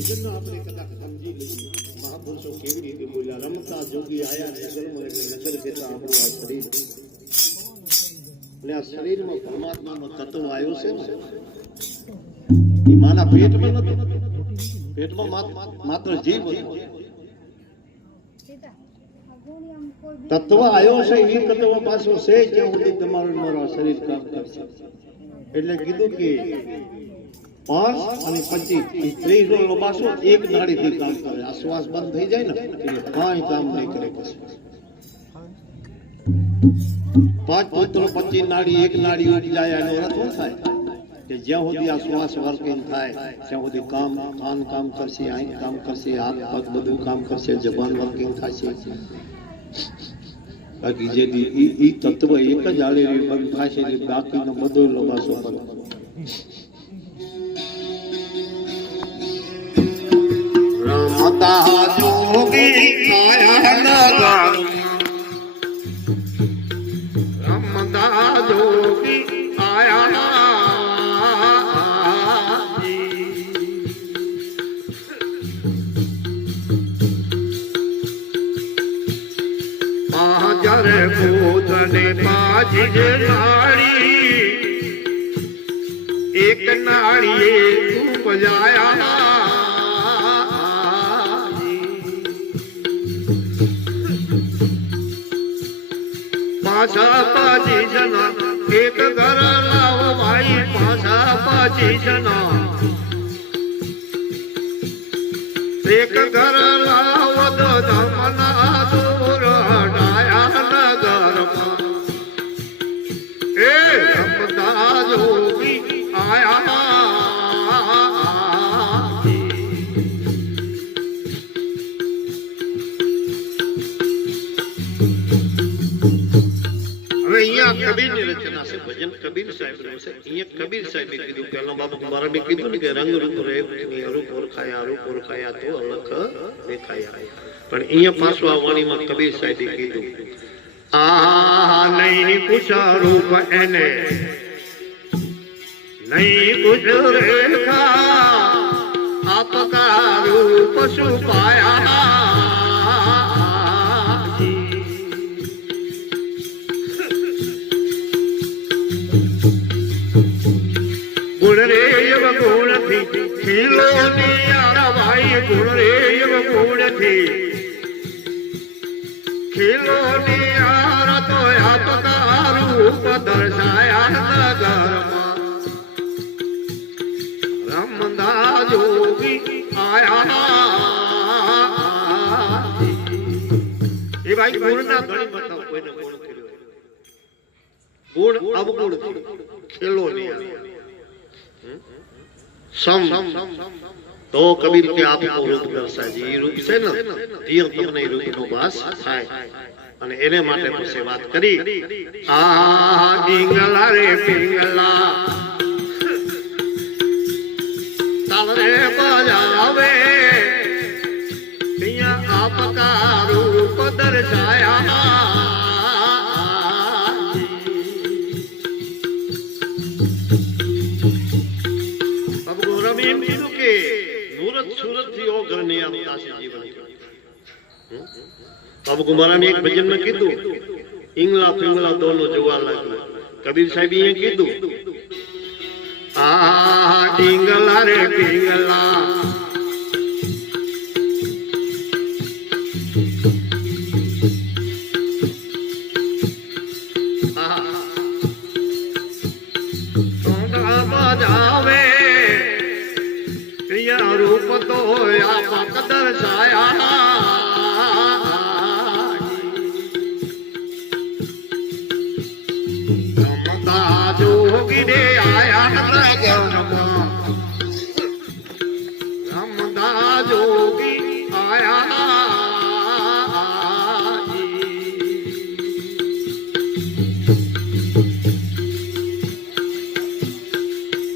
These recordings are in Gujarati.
ભજનનો આપણે કદાચ સમજી લઈએ મહાપુરુષો કેવી રીતે બોલ્યા રમતા જોગી આયા નગરમાં એટલે નગર જેટલા આપણું આ શરીર એટલે આ શરીરમાં પરમાત્માનો તત્વ આવ્યો છે ને એ માના પેટમાં નથી પેટમાં માત્ર જીવ હતો તત્વ આવ્યો છે એ તત્વ પાછો છે જ્યાં સુધી તમારું મારું શરીર કામ કરશે એટલે કીધું કે 5 અને 25 30 નો લોબાસો એક નાડીથી કામ કરે આ શ્વાસ બંધ થઈ જાય ને એટલે કાંઈ કામ નહીં કરે પછી 5 પુત્રો 25 નાડી એક નાડી ઉઠી જાય એનો અર્થ શું થાય કે જ્યાં સુધી આ શ્વાસ વર્કિંગ થાય ત્યાં સુધી કામ કામ કરશે આંખ કામ કરશે હાથ પગ બધું કામ કરશે જબાન વર્કિંગ થશે બાકી જે ઈ તત્વ એક જ આડેલી બંધ થશે એટલે બાકીનો બધો લોબાસો બંધ રમતા જોગી આયા નગર રમતા જોગી આયા પાજર ભૂતને પાજી જે નાળી એક નાળીએ ઉપજાયા પાછા પાછી જના એક ઘર લાવો ભાઈ પાછા પાછી જના એક ઘર લાવો તો ધમના દૂર હટાયા નગરમાં એ રમતા જોગી આયા कबीर ने रचना से भजन कबीर साहिब ने से ये कबीर साहिब ने कीधु पहला बाबू तुम्हारा भी कीधु ने के रंग रूप रे रूप ओळखाया तो अलग देखाया पण ये पाछो आ वाणी में कबीर साहिब ने कीधु आ नहीं पूछा रूप एने नहीं कुछ रेखा आपका रूप छुपाया गुण रे यव गुण थी खिलो ने यारा भाई गुण रे यव गुण थी खिलो ने यारा तो आपका रूप दर्शाया नगर रमदा जोगी आया ये भाई गुण ना गण बताओ कोई ने गुण કર્યો गुण अवगुण खेलो ने सम तो कबीर के आप को रूप दर्शा जी रूप से न तीर તમને રૂપ નો વાસ થાય અને એને માટે પછી વાત કરી આ ડીંગલા રે પિંગલા તાલ રે બજાવે પિયા આપકા રૂપ દર્શાયા अब कुमारा ने एक भजन में कीधु इंगला पिंगला दोनों जोवा लगे कबीर साहब ये कीधु आ इंगला रे पिंगला દર્શાયા રમતા જોગી રે આયા લગનમાં રમતા જોગી આયા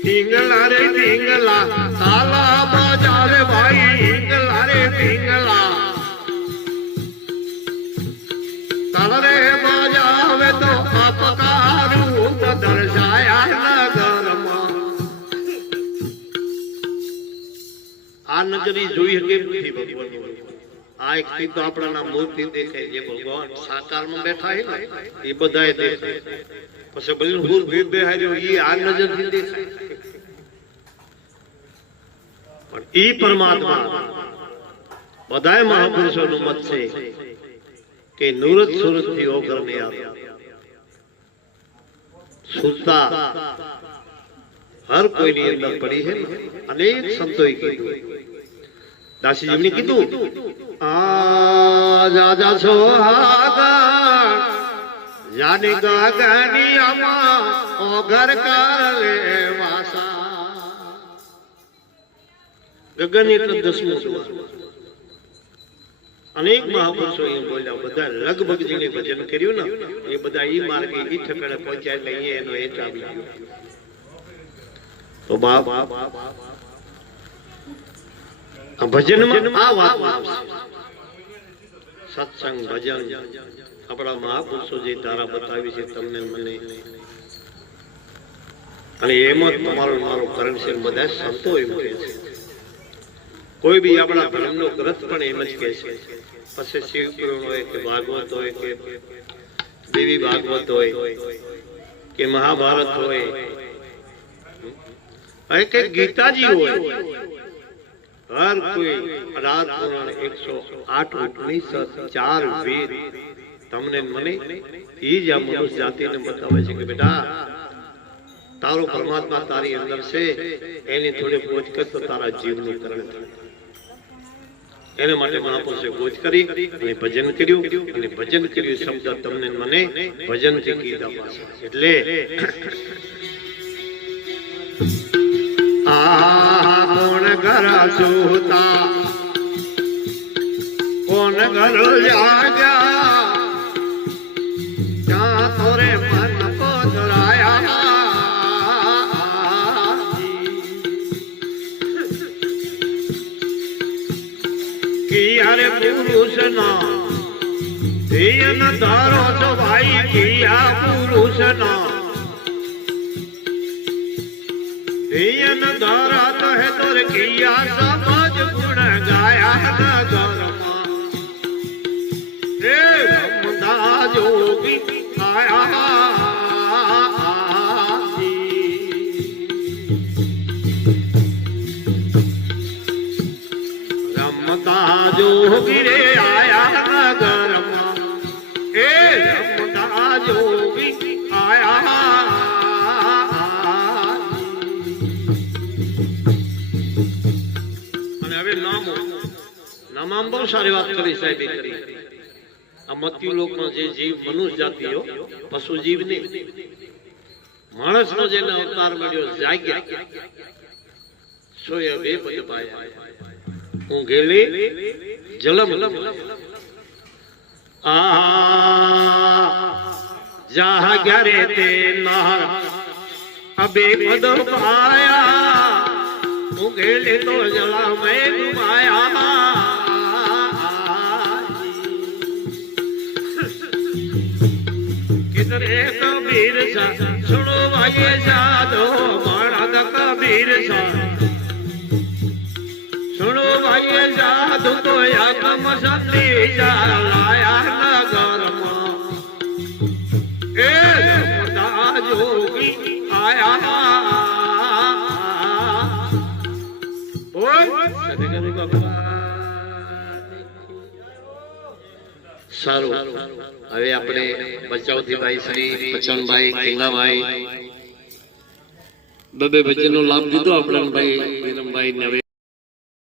ઢીંગલા રે ઢીંગલા તાલા બજાવે ભાઈ ઢીંગલા રે ઢીંગલા તાલા રે બજાવે તો આપકારું દર્શાયા નગરમાં આ નજરી જોઈ શકે નથી ભગવાન આ એક તો આપણા મૂર્તિ દેખાય જે ભગવાન સાકારમાં બેઠા છે ને એ બધાય દેખાય પછી ભલે ભૂલ ભેદ દેખાય એ આ નજરથી દેખાય પણ ઈ પરમાત્મા બધાય મહાપુરુષોનું મત છે કે નુરત સુરત થી ઓગર ને આવ્યા સુતા હર કોઈની અંદર પડી છે અનેક સંતોએ કીધું દાસીજીને કીધું આ જાજા સોહાગણ જાને ગગની આમાં ઓગર કરે વાસા ગગન એટલે 10મું દ્વાર અનેક મહાપુરુષો એમ બોલ્યા બધા લગભગ જેને ભજન કર્યું ને એ બધા ઈ માર્ગે ઈ ઠેકાણે પહોંચ્યા એટલે અહીંયા એનો એ ચાવી ગયો તો બાપ આ ભજનમાં આ વાત સત્સંગ ભજન આપણા મહાપુરુષો જે તારા બતાવી છે તમને મને અને એમાં તમારો મારો કર્મ છે બધા સંતો એમ કહે છે કોઈ બી આપણા ધર્મનો ગ્રંથ પણ એમ જ કહે છે પછી શિવપુરાણ હોય કે ભાગવત હોય કે દેવી ભાગવત હોય કે મહાભારત હોય કે ગીતાજી હોય હર કોઈ 18 પુરાણ 108 ઉપનિષદ 4 વેદ તમને મને એ જ આ મનુષ્ય જાતિને બતાવે છે કે બેટા તારો પરમાત્મા તારી અંદર છે એની થોડી ખોજ કર તો તારા જીવનું કરણ થાય એના માટે મહાપુરુષે ખોજ કરી અને ભજન કર્યું અને ભજન કર્યું શબ્દ તમને મને ભજન થી કીધા પાછા એટલે આ કોણ ઘર સુતા કોણ ઘર જાગ્યા ક્યાં તોરે મન પોધરાયા કિયારે પુરુષ ના ધ્યેય ધારો છો ભાઈ કિયા પુરુષ ના ધ્યેય ધારા તો હે તોર કિયા સમજ ગુણ ગાયા નગરમાં હે રમતા જોગી આયા રમતા જોગી રે આયા નગરમાં હે રમતા જોગી આયા નામ બહુ સારી વાત કરી સાહેબે કરી આ મત્યુ લોકનો જે જીવ મનુષ્ય જાતિઓ પશુ જીવ ને માણસનો જેને અવતાર મળ્યો જાગ્યા સોય બે પદ પાયા હું ગેલી જલમ આ જાગ્યા રે તે નહર અબે પદ પાયા હું ગેલી તો જલા મેં ગુમાયા कबीर सा सुनो भाई जादो मानद कबीर सा सुनो भाई जादू तो या कम संदी जा लाया नगर ए रमता जोगी आया बोल सदगुरु बाबा सारू હવે આપણે બચાવથી ભાઈ શ્રી બચનભાઈ કિંગાભાઈ બબે ભજનનો લાભ દીધો આપણે ભાઈ વિરમભાઈ ને હવે